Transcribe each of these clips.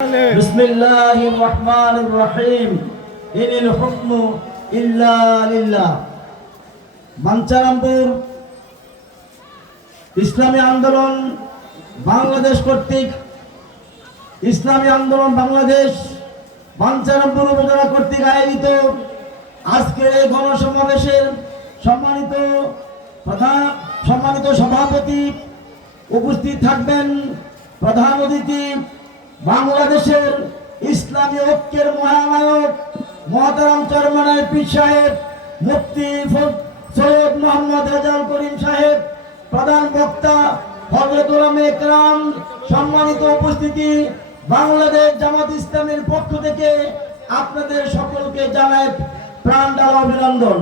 بسم الله الرحمن الرحيم إن الحكم إلا لله বাঞ্চারামপুর ইসলামী আন্দোলন বাংলাদেশ কর্তৃক ইসলামী আন্দোলন বাংলাদেশ বাঞ্চারামপুর উপজেলা কর্তৃক আয়োজিত আজকের এই গণসমাবেশের সম্মানিত প্রধান সম্মানিত সভাপতি উপস্থিত থাকবেন প্রধান অতিথি বাংলাদেশের ইসলামী ঐক্যের মহানায়ক, মহতারাম চরমানের পীর সাহেব, মুফতি সৈয়দ মোহাম্মদ রেজাল করিম সাহেব, প্রধান বক্তা হজরত সম্মানিত উপস্থিতি বাংলাদেশ জামাত ইসলামের পক্ষ থেকে আপনাদের সকলকে জানায় প্রাণ ডালা অভিনন্দন।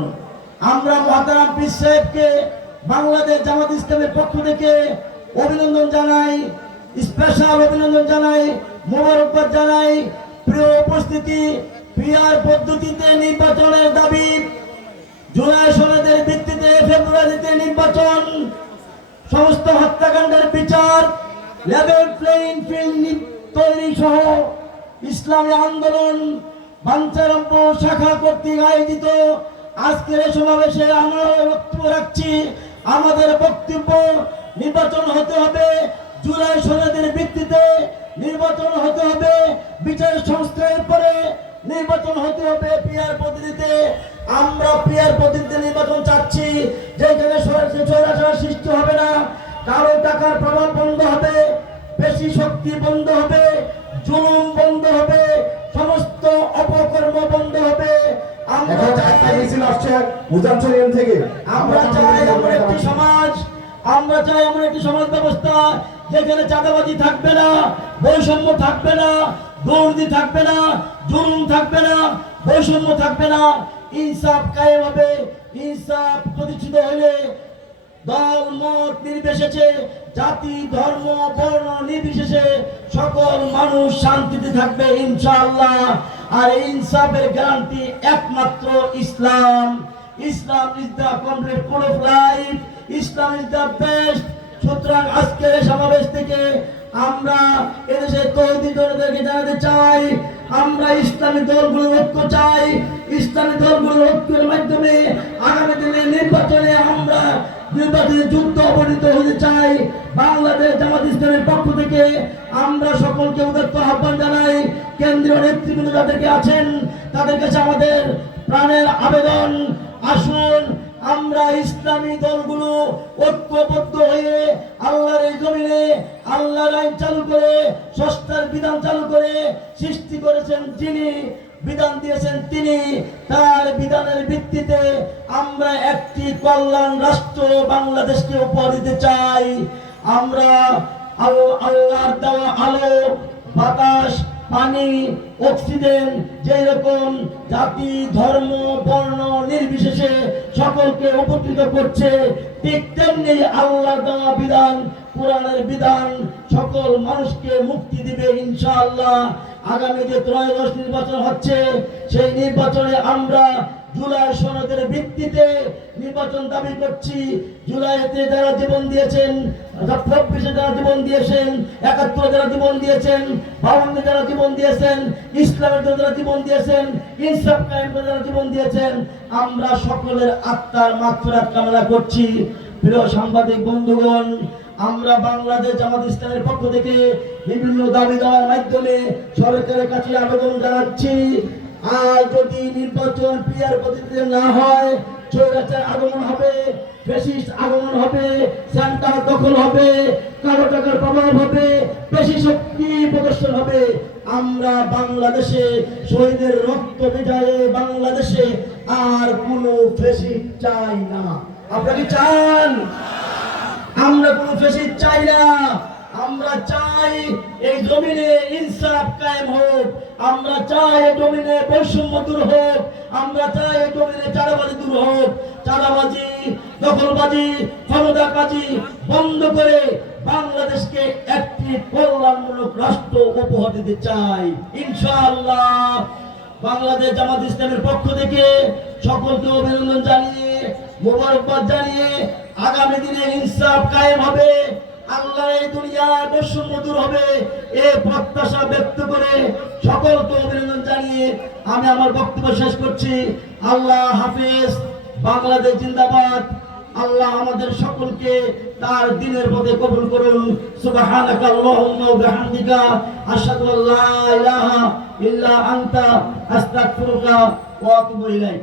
আমরা মহতারাম পীর সাহেবকে বাংলাদেশ জামাত ইসলামের পক্ষ থেকে অভিনন্দন জানাই। স্পেশাল অভিনন্দন জানাই মোবারকবাদ জানাই, প্রিয় উপস্থিতি পিয়ার পদ্ধতিতে নির্বাচনের দাবি। জুলাই সনদের ভিত্তিতে ফেব্রুয়ারিতে নির্বাচন। সমস্ত হত্যাকাণ্ডের বিচার লেভেল প্লেইং ফিল্ড তৈরি সহ ইসলামী আন্দোলন, বাঞ্চারামপুর শাখা কর্তৃক আয়োজিত। আজকের সমাবেশে আমরা বক্তব্য রাখছি। আমাদের বক্তব্য, নির্বাচন হতে হবে। জুলাই সনদের ভিত্তিতে নির্বাচন হতে হবে। বিচার সংস্কারের পরে নির্বাচন হতে হবে পিয়ার পদ্ধতিতে। আমরা পিয়ার পদ্ধতিতে নির্বাচন চাচ্ছি। যেখানে সরাসরি সৃষ্টি হবে না। কারও টাকার প্রভাব বন্ধ হবে। বেশি শক্তি বন্ধ হবে। জুলুম বন্ধ হবে। সমস্ত অপকর্ম বন্ধ হবে। আমরা চাই থেকে। আমরা চাই এমন একটি সমাজ। আমরা চাই এমন একটি সমাজ ব্যবস্থা যেখানে চাঁদাবাজি থাকবে না, বৈষম্য থাকবে না, দুর্নীতি থাকবে না, জুলুম থাকবে না, বৈষম্য থাকবে না, ইনসাফ কায়েম হবে, ইনসাফ প্রতিষ্ঠিত হলে দল, মত নির্বিশেষে, জাতি, ধর্ম, বর্ণ নির্বিশেষে সকল মানুষ শান্তিতে থাকবে ইনশাআল্লাহ। আর ইনসাফের গ্যারান্টি একমাত্র ইসলাম। Islam is the complete code of life Islam is the best সুতরাং আজকের সমাবেশ থেকে আমরা এদেশের তৌহিদি দলদেরকে জানাতে চাই, আমরা ইসলামী দলগুলোর ঐক্য চাই, ইসলামী দলগুলোর ঐক্যের মাধ্যমে আগামী দিনে নির্বাচনে আমরা নির্বাচনে যুদ্ধ অবনীত হতে চাই। বাংলাদেশ জামাত ইসলামের পক্ষ থেকে আমরা সকলকে উদাত্ত আহ্বান জানাই। কেন্দ্রীয় নেতৃবৃন্দ যাদেরকে আছেন, তাদের কাছে আমাদের প্রাণের আবেদন। আসুন আমরা ইসলামী দলগুলো ঐক্যবদ্ধ হয়ে আল্লাহর এই জমিনে আল্লাহর আইন চালু করে ষষ্ঠার বিধান চালু করে সৃষ্টি করেছেন যিনি, বিধান দিয়েছেন তিনি, তার বিধানের ভিত্তিতে আমরা একটি কল্যাণ রাষ্ট্র বাংলাদেশকে উপহার দিতে চাই। আমরা আল- আল্লাহর দেওয়া আলো, বাতাস পানি, অক্সিজেন যেই রকম জাতি, ধর্ম, বর্ণ নির্বিশেষে সকলকে উপকৃত করছে, ঠিক তেমনি আল্লাহ বিধান, কোরআনের বিধান, সকল মানুষকে মুক্তি দিবে ইনশাআল্লাহ। আগামী যে ত্রয়োদশ নির্বাচন হচ্ছে, সেই নির্বাচনে আমরা জুলাই সনদের ভিত্তিতে নির্বাচন দাবি করছি। জুলাইতে যারা জীবন দিয়েছেন ছাব্বিশে যারা জীবন দিয়েছেন, একাত্তরে যারা জীবন দিয়েছেন, বাউন্নে যারা জীবন দিয়েছেন, ইসলামের জন্য যারা জীবন দিয়েছেন, ইনসাফ কায়েম যারা জীবন দিয়েছেন, আমরা সকলের আত্মার মাত্রাত কামনা করছি। প্রিয় সাংবাদিক বন্ধুগণ, আমরা বাংলাদেশ জামাত ইসলামের পক্ষ থেকে বিভিন্ন দাবি দেওয়ার মাধ্যমে সরকারের কাছে আবেদন জানাচ্ছি আর যদি নির্বাচন পিয়ার পদ্ধতিতে না হয় আগমন হবে ফেসিস্ট আগমন হবে, সেন্টার দখল হবে, কালো টাকার প্রভাব হবে বেশি শক্তি প্রদর্শন হবে, আমরা বাংলাদেশে শহীদের রক্ত বিজয়ে বাংলাদেশে আর কোনো ফেসিস্ট চাই না। আপনারা কি চান? আমরা কোনো ফেসিদ চাই না। আমরা চাই এই জমিনে ইনসাফ কায়েম হোক। আমরা চাই এই জমিনে বৈষম্য দূর হোক। আমরা চাই এই জমিনে চাঁদাবাজি দূর হোক। চাঁদাবাজি, দখলবাজি ক্ষমতাবাজি বন্ধ করে বাংলাদেশকে একটি কল্যাণমূলক রাষ্ট্র উপহার দিতে চাই। ইনশাআল্লাহ। বাংলাদেশ জামাত ইসলামের পক্ষ থেকে সকলকে অভিনন্দন জানিয়ে মোবারকবাদ জানিয়ে আগামী দিনে ইনসাফ কায়েম হবে। আল্লাহ এই দুনিয়ার বৈষম্য দূর হবে। এ প্রত্যাশা ব্যক্ত করে সকলকে অভিনন্দন জানিয়ে আমি আমার বক্তব্য শেষ করছি। আল্লাহ হাফেজ, বাংলাদেশ জিন্দাবাদ। আল্লাহ আমাদের সকলকে তার দিনের পথে কবুল করুন। সুবহানাকা আল্লাহুম্মা ওয়া বিহামদিকা। আশহাদু আল্লা ইলাহা ইল্লা আনতা। আস্তাগফিরুকা ওয়া আতুবু ইলাইক।